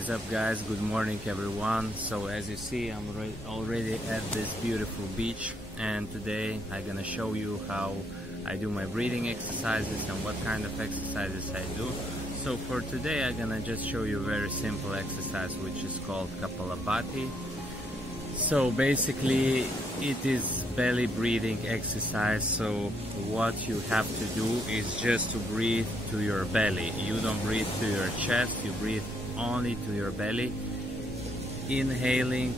is up, guys? Good morning, everyone. So as you see, I'm already at this beautiful beach, and today I'm gonna show you how I do my breathing exercises and what kind of exercises I do. So for today I'm gonna just show you a very simple exercise which is called Kapalabhati. So basically it is belly breathing exercise. So what you have to do is just to breathe to your belly. You don't breathe to your chest, you breathe only to your belly, inhaling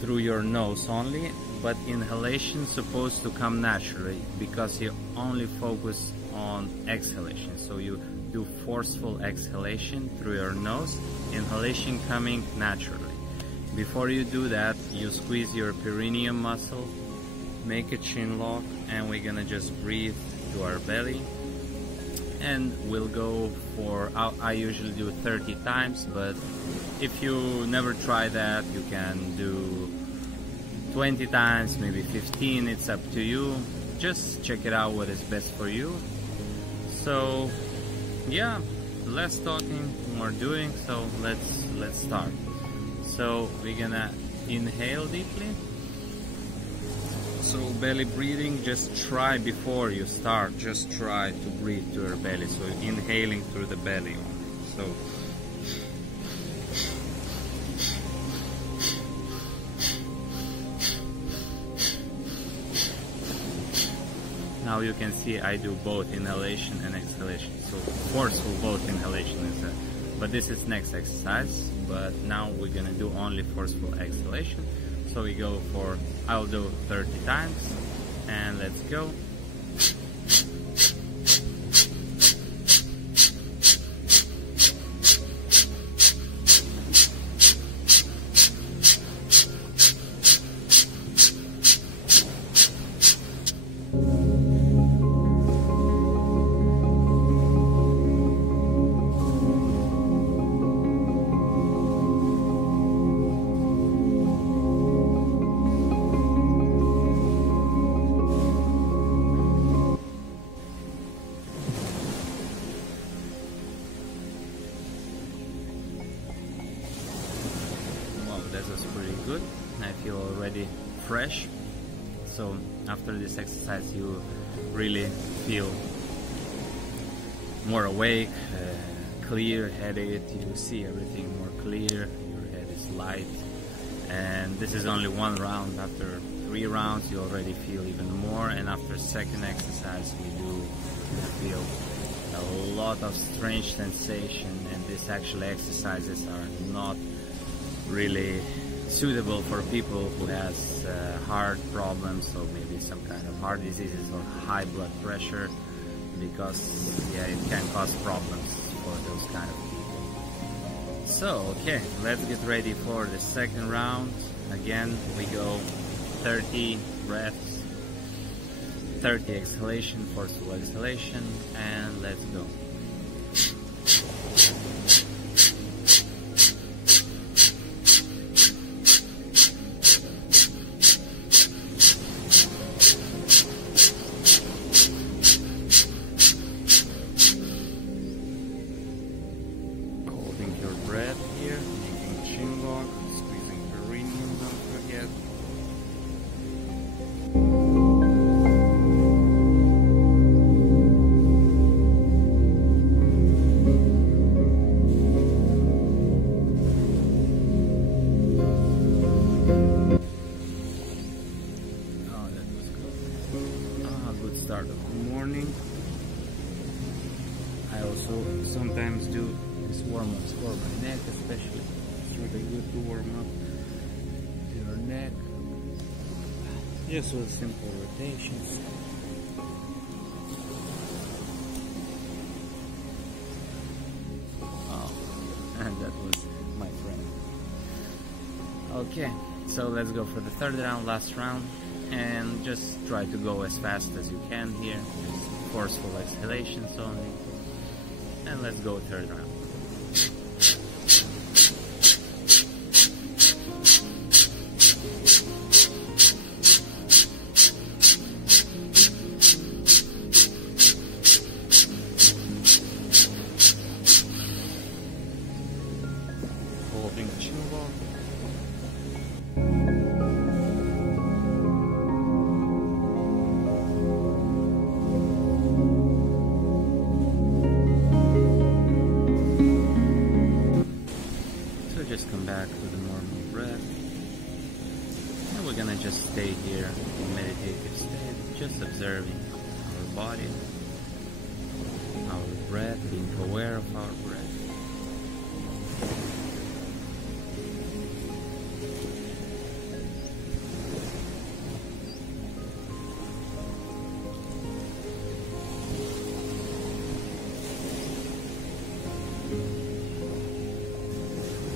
through your nose only, but inhalation is supposed to come naturally because you only focus on exhalation. So you do forceful exhalation through your nose, inhalation coming naturally. Before you do that, you squeeze your perineum muscle, make a chin lock, and we're gonna just breathe to our belly. And we'll go for, I usually do 30 times, but if you never try that, you can do 20 times, maybe 15, it's up to you. Just check it out what is best for you. So yeah, less talking, more doing, so let's start. So we're gonna inhale deeply. So belly breathing, just try before you start, just try to breathe to your belly. So inhaling through the belly only. So now you can see I do both inhalation and exhalation. So forceful both inhalation is but this is next exercise. But now we're gonna do only forceful exhalation. So we go for, I'll do 30 times, and let's go. That was pretty good. I feel already fresh. So after this exercise you really feel more awake, clear-headed. You see everything more clear, your head is light. And this is only one round. After 3 rounds you already feel even more, and after second exercise we do feel a lot of strange sensation. And these actually exercises are not really suitable for people who has heart problems, or maybe some kind of heart diseases or high blood pressure, because yeah, it can cause problems for those kind of people. So okay, let's get ready for the second round. Again, we go 30 breaths, 30 exhalation, forceful exhalation, and let's go. Breath here, making chin lock, squeezing perineum, don't forget. Oh, that was good. Good start of the morning. I also sometimes do this warm-ups for my neck, especially. It's really good to warm up your neck. Just with simple rotations. Oh, and that was my friend. Okay, so let's go for the third round, last round, and just try to go as fast as you can here. Just forceful exhalations only. And let's go third round. we're gonna just stay here in meditative state, just observing our body, our breath, being aware of our breath.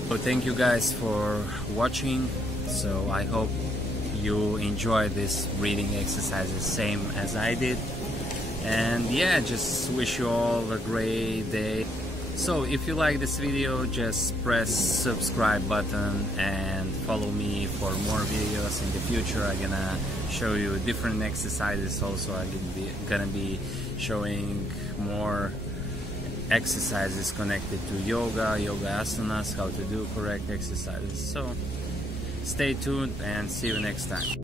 So thank you guys for watching. So I hope you enjoy this breathing exercises same as I did. And yeah, just wish you all a great day. So if you like this video, just press subscribe button and follow me for more videos in the future. I'm gonna show you different exercises. Also I'm gonna be showing more exercises connected to yoga asanas, how to do correct exercises. So stay tuned and see you next time.